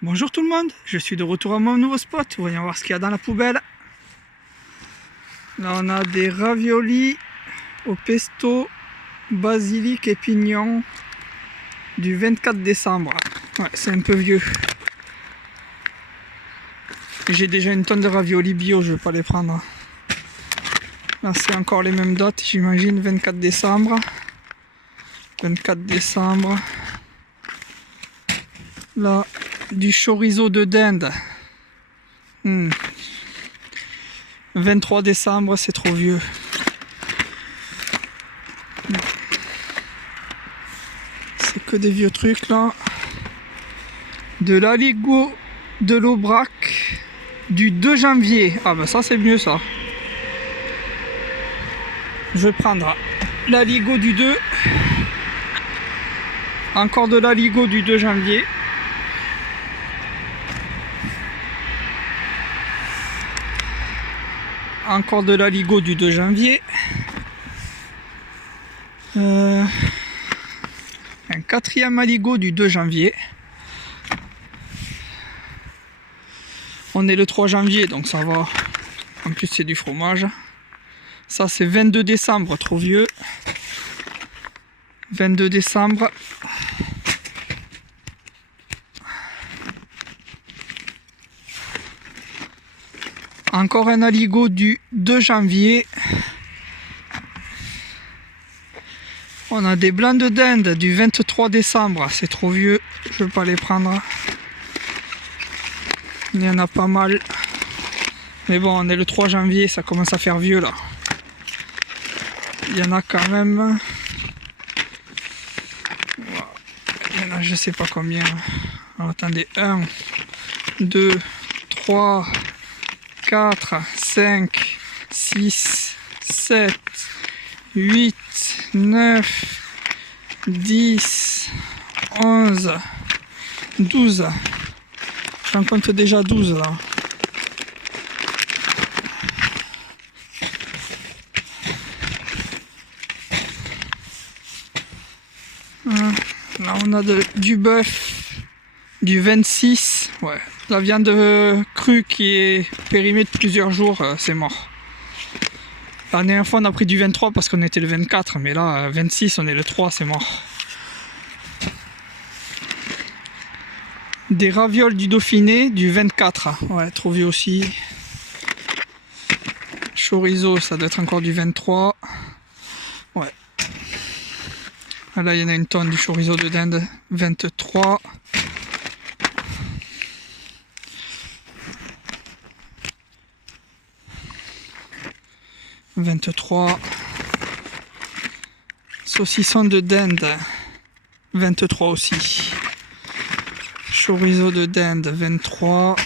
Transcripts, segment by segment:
Bonjour tout le monde, je suis de retour à mon nouveau spot. Voyons voir ce qu'il y a dans la poubelle. Là on a des raviolis au pesto, basilic et pignon du 24 décembre. Ouais, c'est un peu vieux. J'ai déjà une tonne de raviolis bio, je vais pas les prendre. Là c'est encore les mêmes dates, j'imagine, 24 décembre. 24 décembre. Là, du chorizo de dinde. 23 décembre, c'est trop vieux. C'est que des vieux trucs là. De l'aligot de l'Aubrac du 2 janvier. Ah ben ça c'est mieux ça. Je vais prendre l'aligot du 2. Encore de l'aligot du 2 janvier. Encore de l'aligot du 2 janvier. Un quatrième aligot du 2 janvier. On est le 3 janvier donc ça va. En plus c'est du fromage. Ça c'est 22 décembre, trop vieux. 22 décembre. Encore un aligot du 2 janvier. On a des blancs de dinde du 23 décembre. C'est trop vieux, je ne vais pas les prendre. Il y en a pas mal. Mais bon, on est le 3 janvier, ça commence à faire vieux là. Il y en a quand même. Il y en a je sais pas combien. Alors, attendez, 1, 2, 3, 4, 5, 6, 7, 8, 9, 10, 11, 12. J'en compte déjà 12 là. Là on a du bœuf du 26. Ouais. La viande crue qui est périmée de plusieurs jours, c'est mort. La dernière fois on a pris du 23 parce qu'on était le 24, mais là 26 on est le 3, c'est mort. Des ravioles du Dauphiné du 24, ouais, trop vieux aussi. Chorizo, ça doit être encore du 23. Ouais. Là il y en a une tonne du chorizo de dinde, 23. « 23. Saucisson de dinde, 23 aussi. Chorizo de dinde, 23.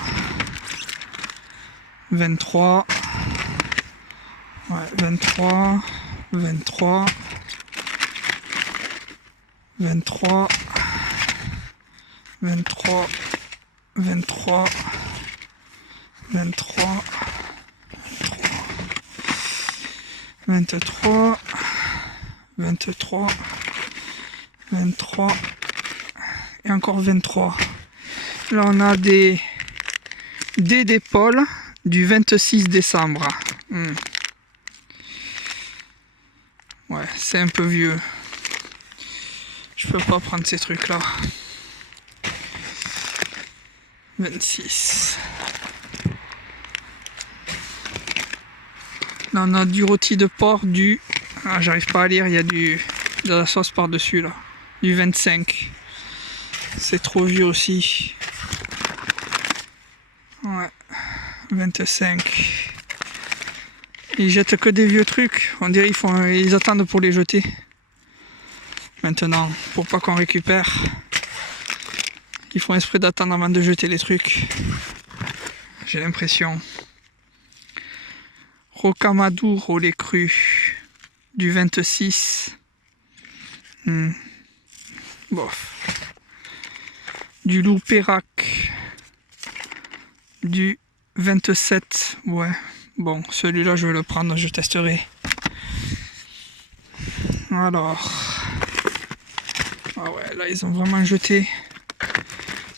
23. Ouais, 23. 23. 23. 23. 23. 23. 23, 23, 23 et encore 23. Là on a des dés d'épaule du 26 décembre. Ouais, c'est un peu vieux. Je peux pas prendre ces trucs là. 26. Là on a du rôti de porc du... Ah, j'arrive pas à lire, il y a de la sauce par-dessus là. Du 25. C'est trop vieux aussi. Ouais. 25. Ils jettent que des vieux trucs. On dirait ils attendent pour les jeter. Maintenant, pour pas qu'on récupère. Ils font exprès d'attendre avant de jeter les trucs. J'ai l'impression. Rocamadour au lait cru du 26. Bof. Du loup Pérac du 27. Ouais. Bon, celui-là je vais le prendre, je testerai. Alors. Ah ouais, là ils ont vraiment jeté.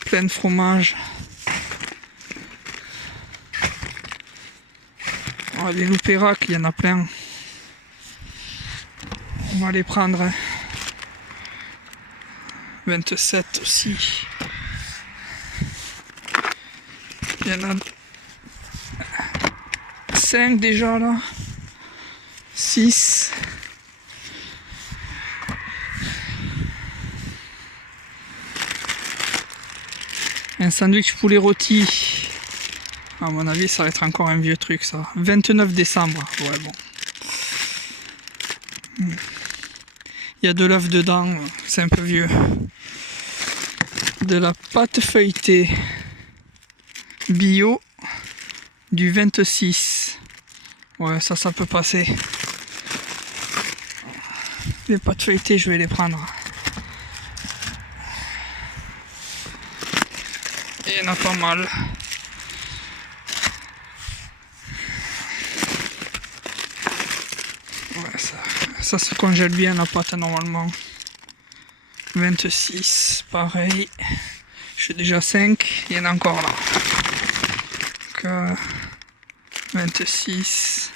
plein de fromage. Oh, les loupérac, il y en a plein. On va les prendre. 27 aussi. Il y en a 5 déjà là. 6. Un sandwich poulet rôti. À mon avis, ça va être encore un vieux truc ça. 29 décembre. Ouais, bon. Il y a de l'œuf dedans. C'est un peu vieux. De la pâte feuilletée. Bio. Du 26. Ouais, ça peut passer. Les pâtes feuilletées, je vais les prendre. Il y en a pas mal. Ouais, ça se congèle bien la pâte normalement. 26, pareil. Je suis déjà 5, il y en a encore là. Donc, 26.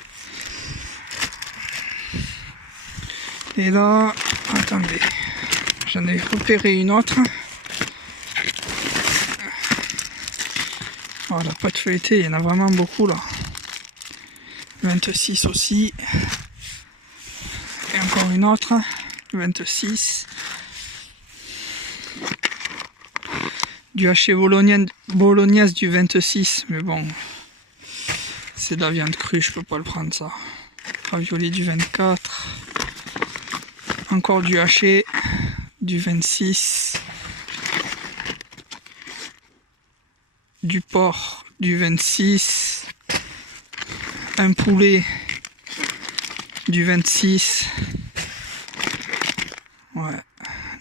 Et là, attendez, j'en ai repéré une autre. Oh, la pâte feuilletée, il y en a vraiment beaucoup là. 26 aussi. Et encore une autre. 26. Du haché bolognaise du 26. Mais bon, c'est de la viande crue, je peux pas le prendre ça. Ravioli du 24. Encore du haché du 26. Du porc du 26. Un poulet du 26. Ouais.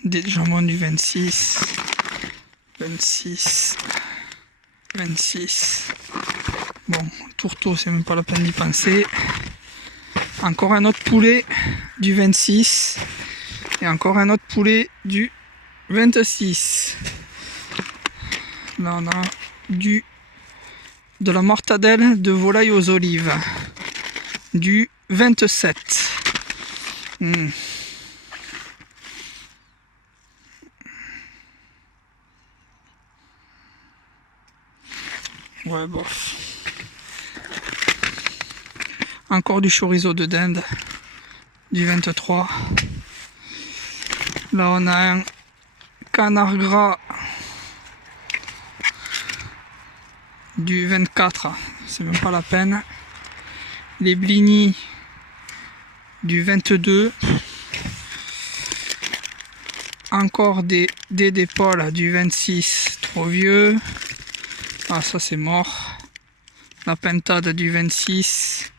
Des jambons du 26. 26. 26. Bon, tourteau, c'est même pas la peine d'y penser. Encore un autre poulet du 26. Et encore un autre poulet du 26. Là, on a de la mortadelle de volaille aux olives. Du 27. Ouais, bof. Encore du chorizo de dinde. Du 23. Là, on a un canard gras du 24. C'est même pas la peine. Les blinis du 22. Encore des d'épaule du 26. Trop vieux. Ah, ça c'est mort. La pintade du 26.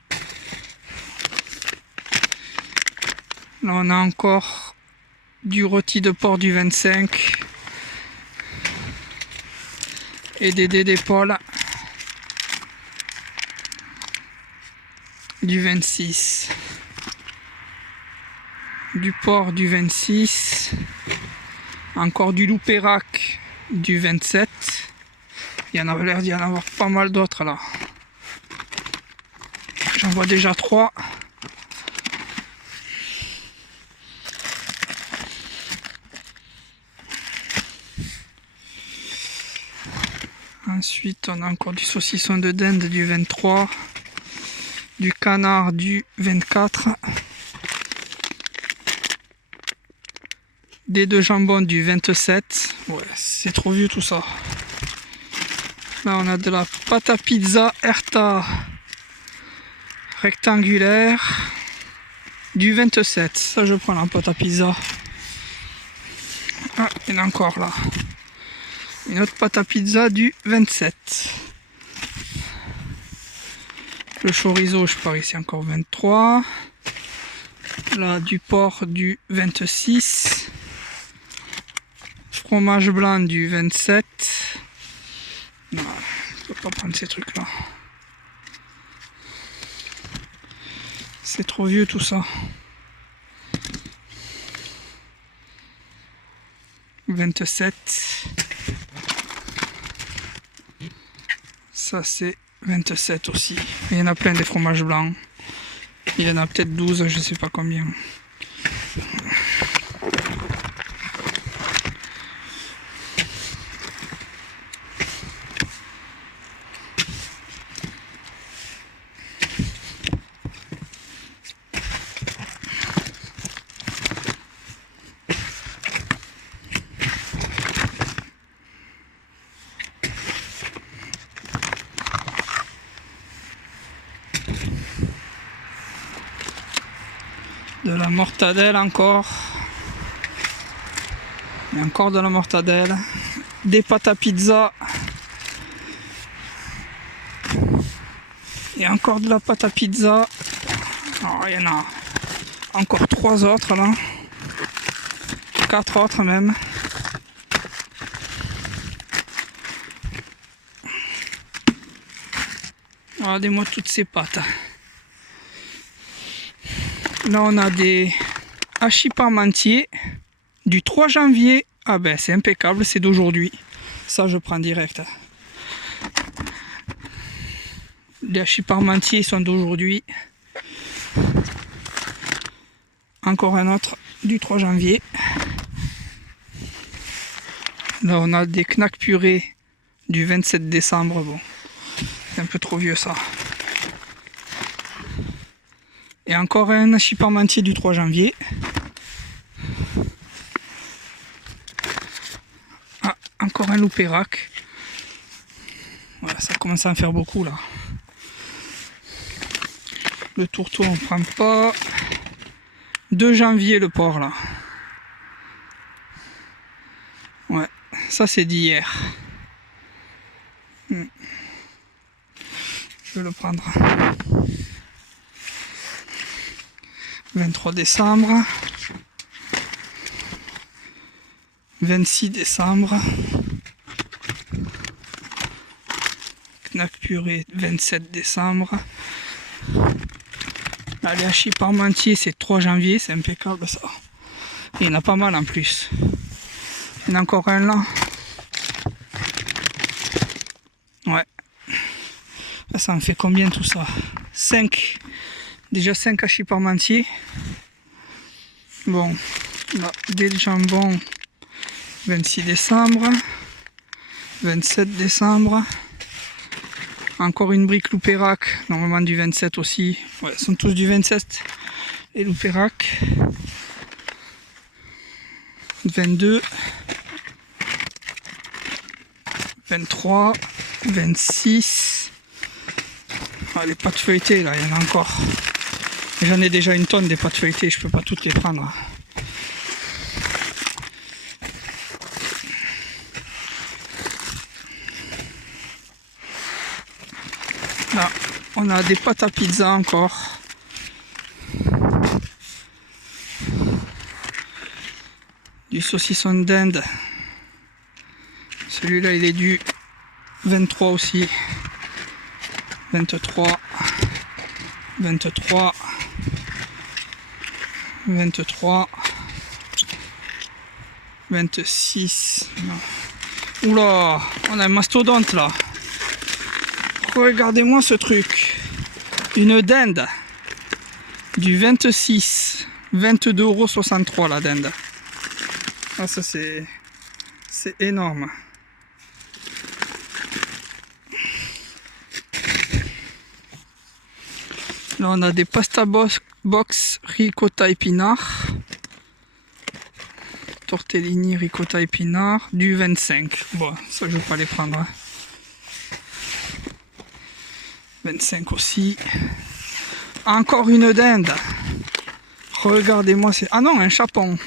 Là, on a encore du rôti de porc du 25. Et des dés d'épaule du 26. Du porc du 26. Encore du loupérac du 27. Il y en a l'air d'y en avoir pas mal d'autres là. J'en vois déjà 3. Ensuite, on a encore du saucisson de dinde du 23. Du canard du 24. Des deux jambons du 27. Ouais, c'est trop vieux tout ça. Là, on a de la pâte à pizza Herta rectangulaire du 27. Ça, je prends la pâte à pizza. Ah, il y en a encore là. Une autre pâte à pizza du 27. Le chorizo, je pars ici encore 23. Là, du porc du 26. Fromage blanc du 27. Non, je ne peux pas prendre ces trucs-là. C'est trop vieux tout ça. 27. Ça c'est 27 aussi. Il y en a plein des fromages blancs. Il y en a peut-être 12, je sais pas combien. De la mortadelle encore. Et encore de la mortadelle. Des pâtes à pizza. Et encore de la pâte à pizza. Oh, il y en a encore 3 autres là. 4 autres même. Regardez-moi toutes ces pâtes. Là on a des hachis parmentiers du 3 janvier. Ah ben c'est impeccable, c'est d'aujourd'hui. Ça je prends direct. Les hachis parmentiers sont d'aujourd'hui. Encore un autre du 3 janvier. Là on a des knacks purées du 27 décembre. Bon, c'est un peu trop vieux ça. Et encore un hachis parmentier du 3 janvier. Ah, encore un loupérac. Voilà, ça commence à en faire beaucoup là. Le tourteau on prend pas. 2 janvier le porc là. Ouais, ça c'est d'hier. Je vais le prendre. 23 décembre. 26 décembre. Knack purée 27 décembre. Là, les hachis parmentiers c'est 3 janvier, c'est impeccable ça. Et il y en a pas mal en plus. Il y en a encore un là. Ouais. Là, ça en fait combien tout ça? 5. Déjà 5 hachis parmentiers. Bon, là, des jambons 26 décembre. 27 décembre. Encore une brique loupérac, normalement du 27 aussi. Ouais, ils sont tous du 27. Et loupérac. 22. 23. 26. Ah, les pâtes feuilletées, là, il y en a encore. J'en ai déjà une tonne des pâtes feuilletées, je peux pas toutes les prendre. Là, on a des pâtes à pizza encore. Du saucisson d'Inde. Celui-là, il est du 23 aussi. 23. 23. 23. 26. Oula, on a un mastodonte là. Regardez-moi ce truc. Une dinde. Du 26. 22,63 € la dinde. Ah, ça c'est énorme. Là on a des pasta box ricotta épinard. Tortellini ricotta épinard du 25. Bon, ça je vais pas les prendre. 25 aussi. Encore une dinde. Regardez-moi, c'est... Ah non, un chapon.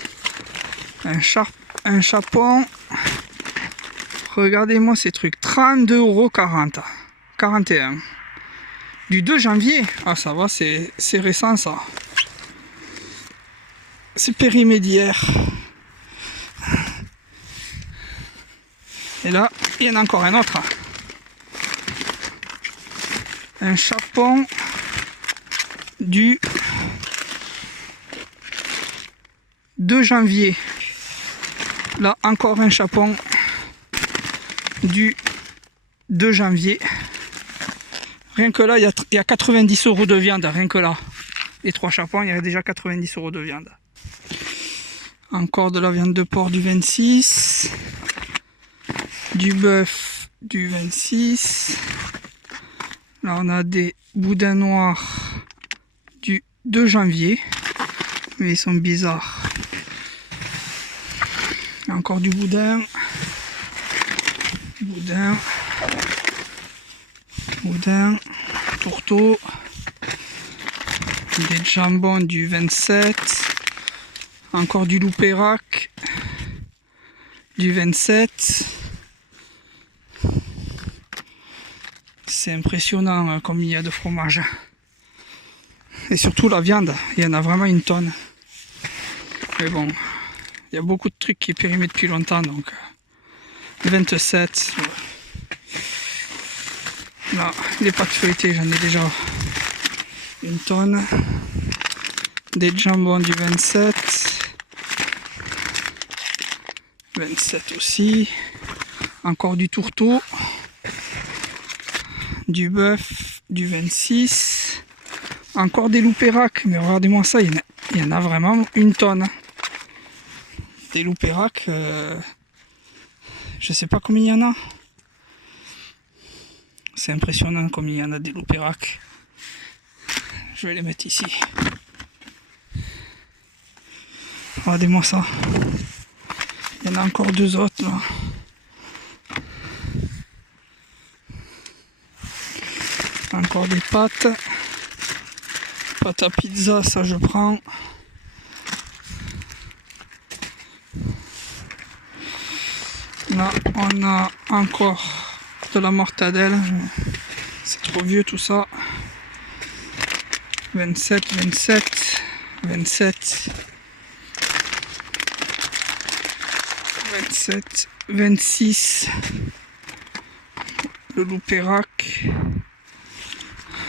Un chapon. Regardez-moi ces trucs. 32,40 €. 41. Du 2 janvier. Ah ça va, c'est récent ça. C'est périmé d'hier. Et là, il y en a encore un autre. Un chapon du 2 janvier. Là, encore un chapon du 2 janvier. Rien que là, il y a 90 € de viande, rien que là. Les 3 chapons, il y a déjà 90 € de viande. Encore de la viande de porc du 26. Du bœuf du 26. Là, on a des boudins noirs du 2 janvier. Mais ils sont bizarres. Encore du boudin. Boudin. Boudin. Tourteau. Des jambons du 27. Encore du loupérac du 27. C'est impressionnant comme il y a de fromage. Et surtout la viande, il y en a vraiment une tonne. Mais bon, il y a beaucoup de trucs qui est périmé depuis longtemps, donc 27. Là, les pâtes feuilletées, j'en ai déjà une tonne. Des jambons du 27. 27 aussi. Encore du tourteau. Du bœuf du 26. Encore des loupéracs. Mais regardez-moi ça, il y en a vraiment une tonne. Des loupéracs. Je sais pas combien il y en a. C'est impressionnant comme il y en a des loupéracs. Je vais les mettre ici. Regardez-moi ça. Il y en a encore 2 autres là. Encore des pâtes. Pâte à pizza, ça je prends. Là, on a encore de la mortadelle. C'est trop vieux tout ça. 27, 27, 27. 27, 26. Le loupérac.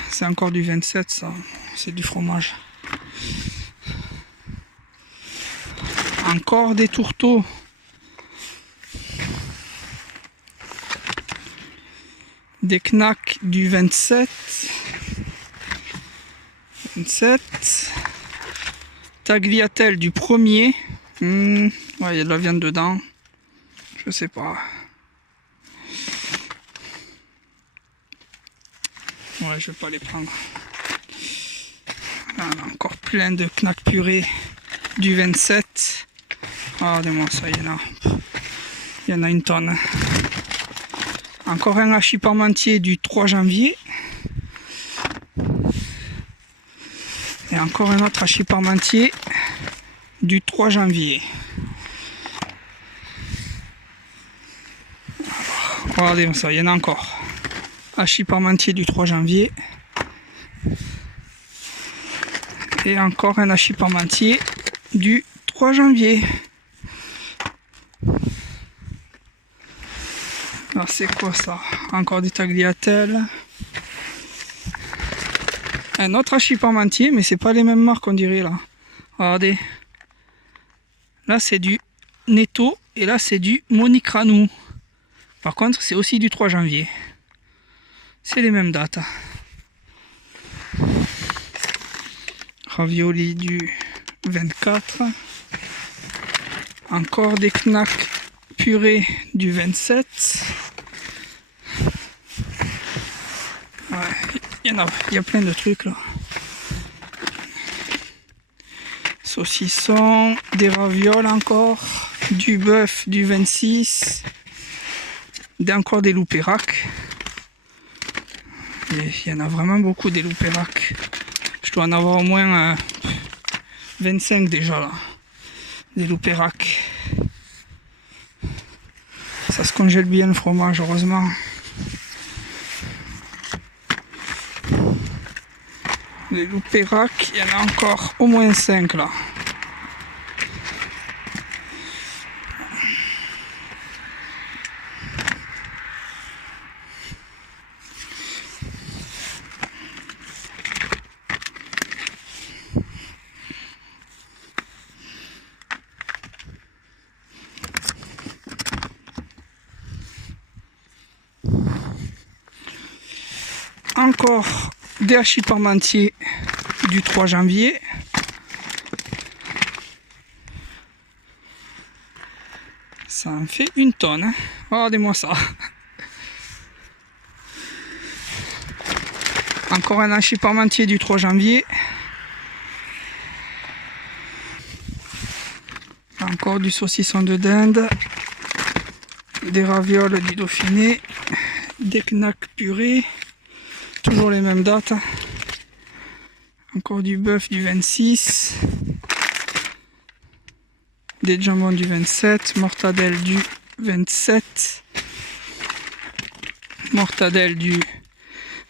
C'est encore du 27 ça. C'est du fromage. Encore des tourteaux. Des knacks du 27. 27. Tagliatelle du 1er. Ouais, il y a de la viande dedans. Je sais pas. Ouais, je vais pas les prendre. Là, on a encore plein de knacks purée du 27. Regardez-moi ça, il y en a une tonne. Encore un hachis parmentier du 3 janvier. Et encore un autre hachis parmentier du 3 janvier. Regardez ça, il y en a encore. Hachis parmentier du 3 janvier. Et encore un hachis parmentier du 3 janvier. Alors c'est quoi ça? Encore des tagliatelles. Un autre hachis parmentier, mais c'est pas les mêmes marques on dirait là. Regardez. Là c'est du Netto et là c'est du Monicranou. Par contre c'est aussi du 3 janvier. C'est les mêmes dates. Ravioli du 24. Encore des knacks purée du 27. Ouais, il y a plein de trucs là. Saucisson, des ravioles encore, du bœuf du 26, encore des loupéracs. Et il y en a vraiment beaucoup des loupéracs. Je dois en avoir au moins 25 déjà là. Des loupéracs. Ça se congèle bien le fromage, heureusement. Les loupéracs, il y en a encore au moins 5 là. encore des hachis parmentiers du 3 janvier. Ça en fait une tonne, hein. Regardez-moi ça. Encore un hachis parmentier du 3 janvier. Encore du saucisson de dinde. Des ravioles du Dauphiné. Des knacks purés. Toujours les mêmes dates. Encore du bœuf du 26. Des jambons du 27. Mortadelle du 27. Mortadelle du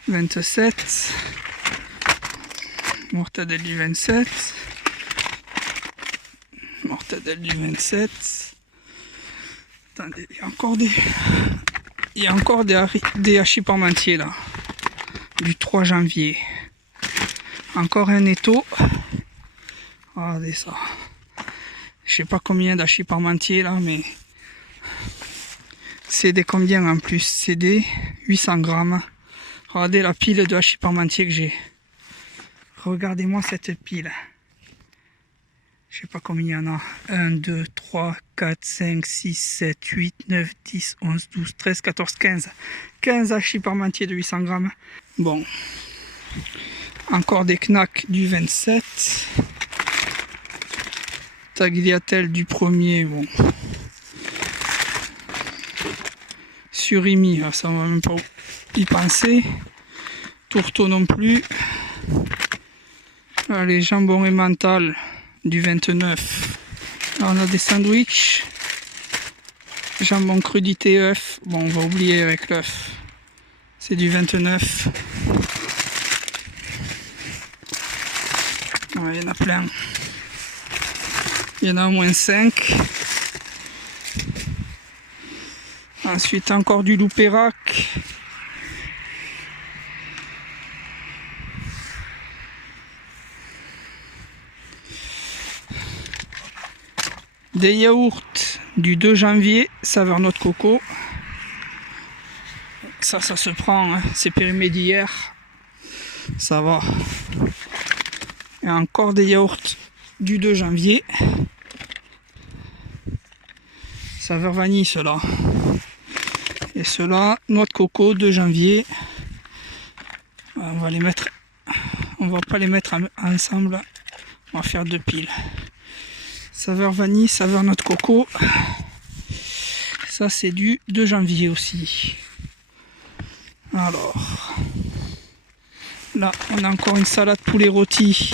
27. Mortadelle du 27. Mortadelle du 27. Attendez, il y a encore des hachis parmentiers là. Du 3 janvier. Encore un étau. Regardez ça. Je sais pas combien d'hachis parmentiers là, mais c'est des combien en plus? C'est des 800 grammes. Regardez la pile de hachis parmentiers que j'ai. Regardez-moi cette pile. Je sais pas combien il y en a. 1, 2, 3, 4, 5, 6, 7, 8, 9, 10, 11, 12, 13, 14, 15. 15 hachis parmentiers de 800 grammes. Bon. Encore des knacks du 27. Tagliatelle du 1er. Bon. Surimi, ça on va même pas y penser. Tourteau non plus. Les jambons emmental du 29. Là, on a des sandwichs. Jambon crudité œuf. Bon, on va oublier avec l'œuf. C'est du 29. Ouais, il y en a plein. Il y en a au moins 5. Ensuite, encore du Loupérac. Des yaourts du 2 janvier, saveur noix de coco. Ça se prend, hein. C'est périmé d'hier. Ça va. Et encore des yaourts du 2 janvier. Saveur vanille, ceux-là. Et ceux-là, noix de coco 2 janvier. On va les mettre. On va pas les mettre ensemble. On va faire 2 piles. Saveur vanille, saveur noix de coco. Ça, c'est du 2 janvier aussi. Alors, là, on a encore une salade poulet rôti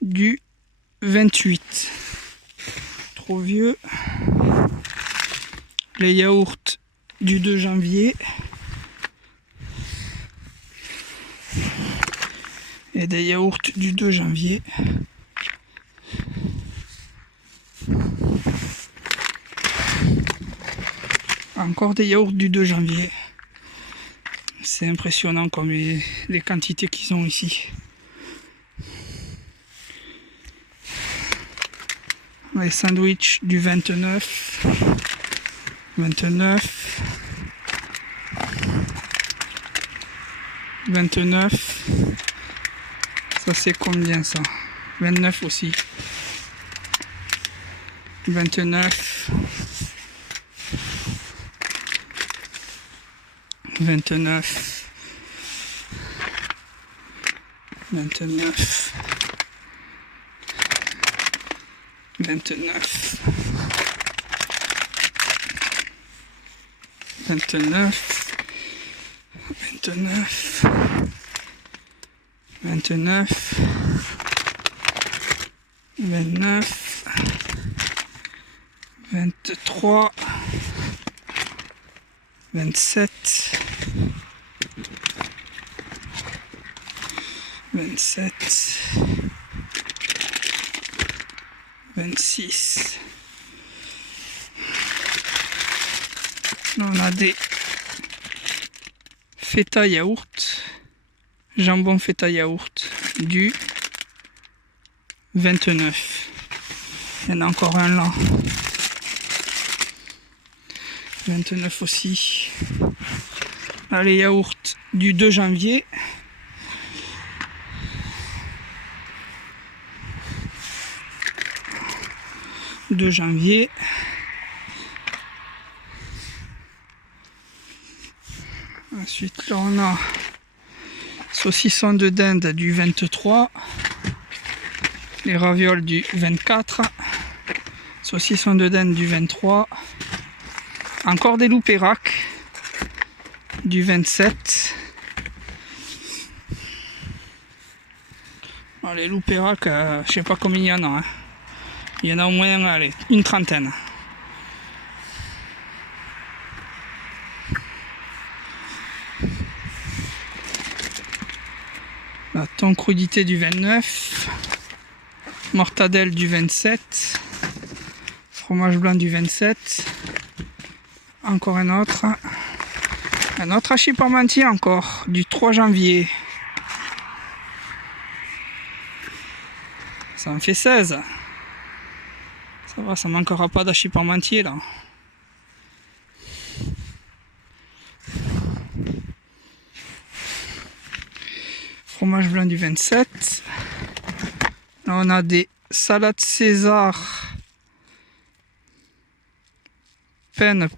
du 28. Trop vieux. Les yaourts du 2 janvier. Et des yaourts du 2 janvier. Encore des yaourts du 2 janvier. C'est impressionnant comme les quantités qu'ils ont ici. Les sandwichs du 29. 29. 29. Ça c'est combien ça? 29 aussi. 29. 29. 29. 29. 29. 29. 29. 29. 23. 27. 27. 26. Là, on a des feta yaourt, jambon feta yaourt du 29. Il y en a encore un là. 29 aussi. Là, les yaourts du 2 janvier. Ensuite, là, on a saucisson de dinde du 23. Les ravioles du 24. Saucisson de dinde du 23. Encore des loupérac du 27. Bon, les loupérac, je sais pas combien il y en a. Hein. Il y en a au moins allez, une trentaine. La thon crudité du 29. Mortadelle du 27. Fromage blanc du 27. Encore un autre. Un autre hachis parmentier encore, du 3 janvier. Ça en fait 16. Ça va, ça manquera pas d'hachis parmentier là. Fromage blanc du 27. Là on a des salades César. Penne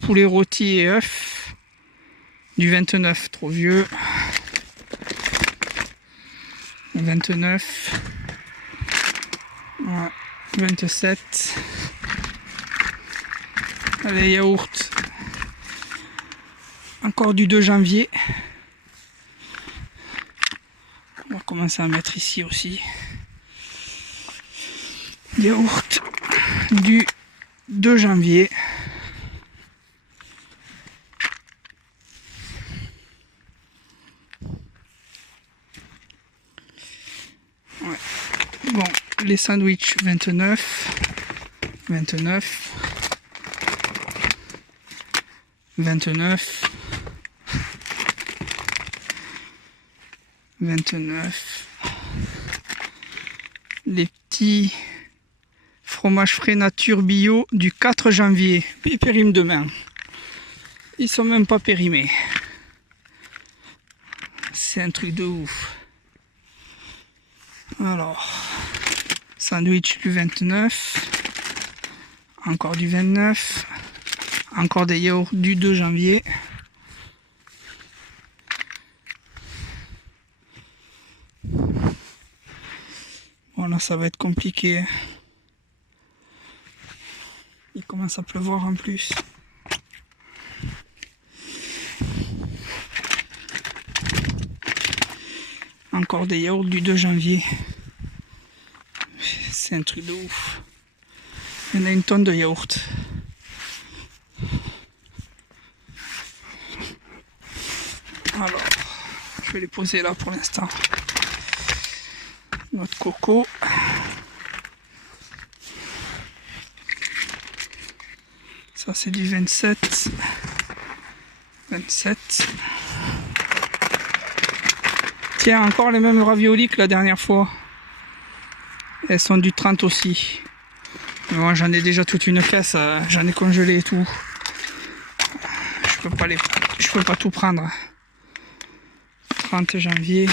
poulet rôti et œufs. Du 29, trop vieux. 29. Ouais, 27. Les yaourts. Encore du 2 janvier. On va commencer à mettre ici aussi. Yaourt du 2 janvier. Ouais. Bon, les sandwichs 29. 29. 29. 29. Les petits fromages frais nature bio du 4 janvier. Ils périment demain. Ils sont même pas périmés. C'est un truc de ouf. Alors, sandwich du 29. Encore du 29. Encore des yaourts du 2 janvier. Voilà, ça va être compliqué. Il commence à pleuvoir en plus. Encore des yaourts du 2 janvier. C'est un truc de ouf. Il y en a une tonne de yaourts. Alors, je vais les poser là pour l'instant. Notre coco. Ça c'est du 27. 27. Tiens, encore les mêmes raviolis que la dernière fois. Elles sont du 30 aussi. Mais bon, j'en ai déjà toute une caisse, j'en ai congelé et tout. Je peux pas tout prendre. 30 janvier.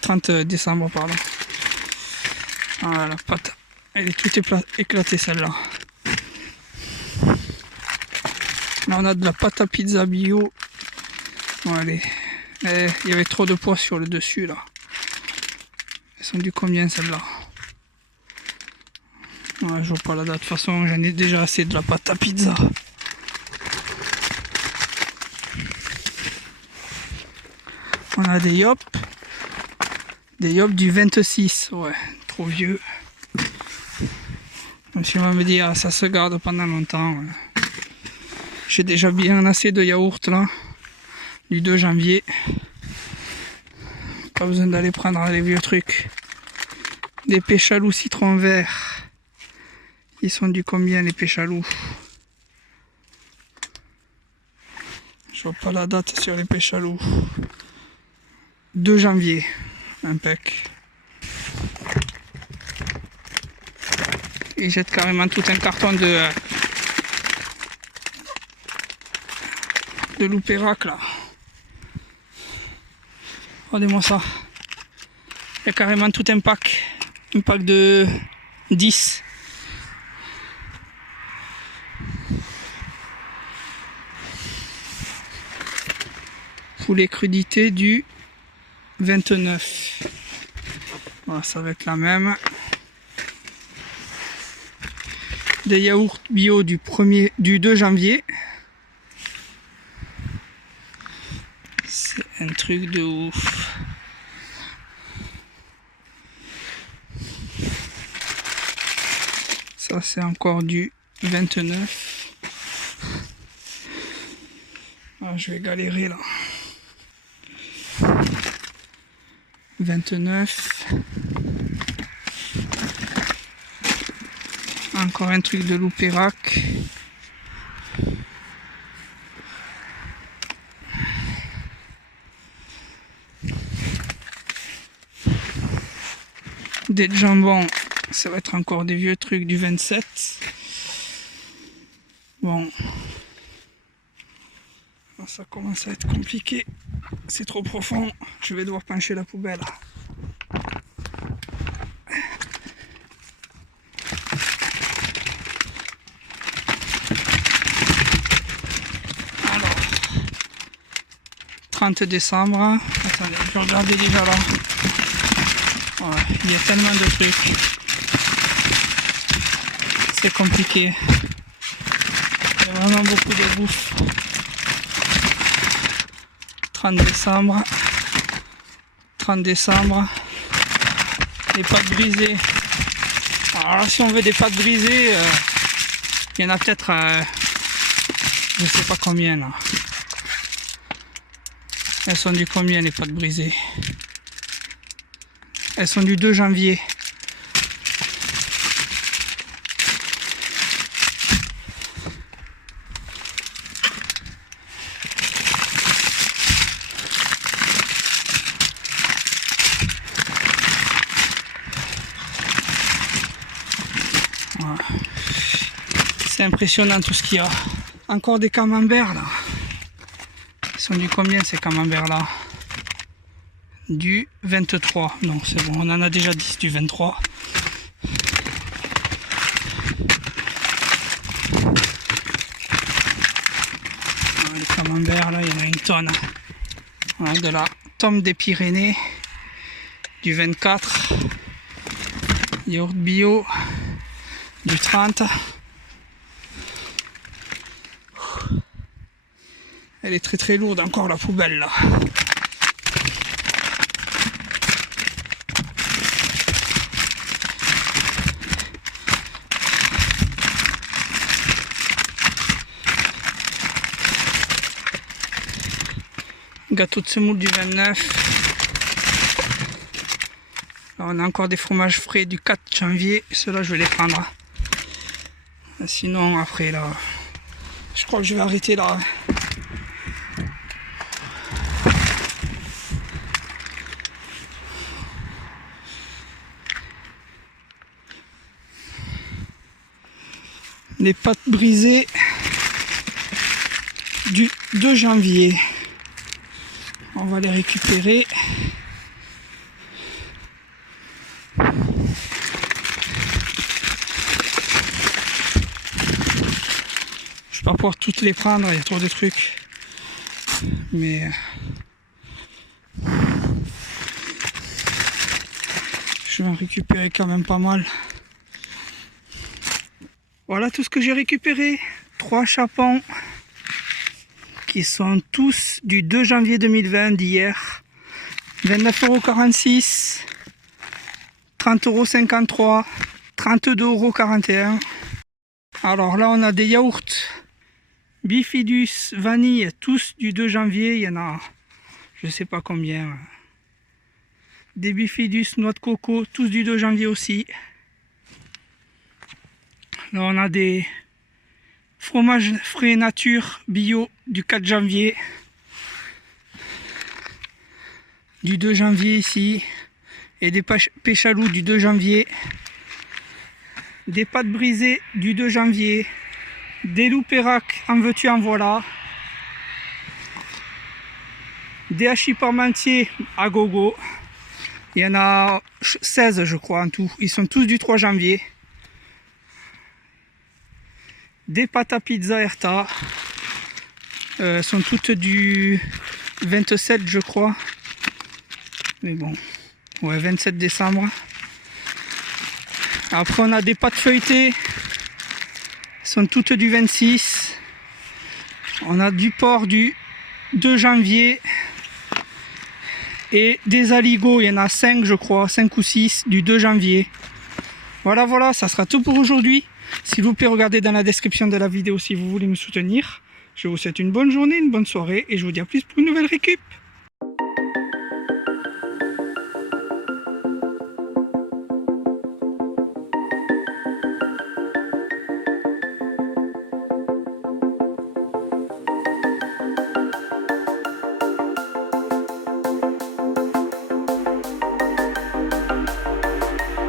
30 décembre, pardon. Voilà, la pâte. Elle est toute éclatée celle-là. Là on a de la pâte à pizza bio. Bon, allez. Il y avait trop de poids sur le dessus là. Elles sont du combien celles-là? Ouais, je vois pas la date. De toute façon, j'en ai déjà assez de la pâte à pizza. On a des Yop. Des Yop du 26. Ouais, trop vieux. Monsieur va me dire, ça se garde pendant longtemps. Ouais. J'ai déjà bien assez de yaourt là. Du 2 janvier. Pas besoin d'aller prendre les vieux trucs. Des péchalous citron vert. Ils sont du combien les péchalous? Je vois pas la date sur les péchalous. 2 janvier. Impec. Ils jettent carrément tout un carton de Loupérac là. Regardez-moi ça. Il y a carrément tout un pack de 10. Poulet crudité du 29. Voilà, ça va être la même. Des yaourts bio du 2 janvier. C'est un truc de ouf. Ça c'est encore du 29. Ah, je vais galérer là. 29. Encore un truc de Loupérac. Des jambons, ça va être encore des vieux trucs du 27. Bon. Ça commence à être compliqué. C'est trop profond. Je vais devoir pencher la poubelle. Alors, 30 décembre. Attendez, je vais regarder déjà là. Ouais, il y a tellement de trucs. C'est compliqué. Il y a vraiment beaucoup de bouffe. 30 décembre. 30 décembre. Les pâtes brisées. Alors là, si on veut des pâtes brisées, il y en a peut-être, je sais pas combien là. Elles sont du combien les pâtes brisées? Elles sont du 2 janvier. Voilà. C'est impressionnant tout ce qu'il y a. Encore des camemberts là. Ils sont du combien ces camemberts là? Du 23. Non, c'est bon, on en a déjà 10 du 23. Les camemberts là, il y en a une tonne. Voilà, de la tome des Pyrénées du 24. Yaourt bio du 30. Elle est très très lourde encore la poubelle là. Gâteau de semoule du 29. Là, on a encore des fromages frais du 4 janvier. Ceux-là, je vais les prendre. Sinon, après, là, je crois que je vais arrêter là. Les pâtes brisées du 2 janvier. On va les récupérer. Je vais pas pouvoir toutes les prendre, il y a trop de trucs. Mais je vais en récupérer quand même pas mal. Voilà tout ce que j'ai récupéré. 3 chapons qui sont tous du 2 janvier 2020 d'hier. 29,46 €, 30,53 €, 32,41 €. Alors là on a des yaourts Bifidus vanille, tous du 2 janvier. Il y en a je sais pas combien. Des Bifidus noix de coco, tous du 2 janvier aussi. Là on a des fromages frais nature bio du 4 janvier. Du 2 janvier ici. Et des péchalous du 2 janvier. Des pâtes brisées du 2 janvier. Des Loupérac en veux-tu en voilà. Des hachis parmentiers à gogo. Il y en a 16 je crois en tout. Ils sont tous du 3 janvier. Des pâtes à pizza Erta. Sont toutes du 27 je crois. Mais bon. Ouais, 27 décembre. Après on a des pâtes feuilletées. Sont toutes du 26. On a du porc du 2 janvier. Et des aligots, il y en a 5 je crois, 5 ou 6 du 2 janvier. Voilà, ça sera tout pour aujourd'hui. S'il vous plaît, regardez dans la description de la vidéo si vous voulez me soutenir. Je vous souhaite une bonne journée, une bonne soirée et je vous dis à plus pour une nouvelle récup.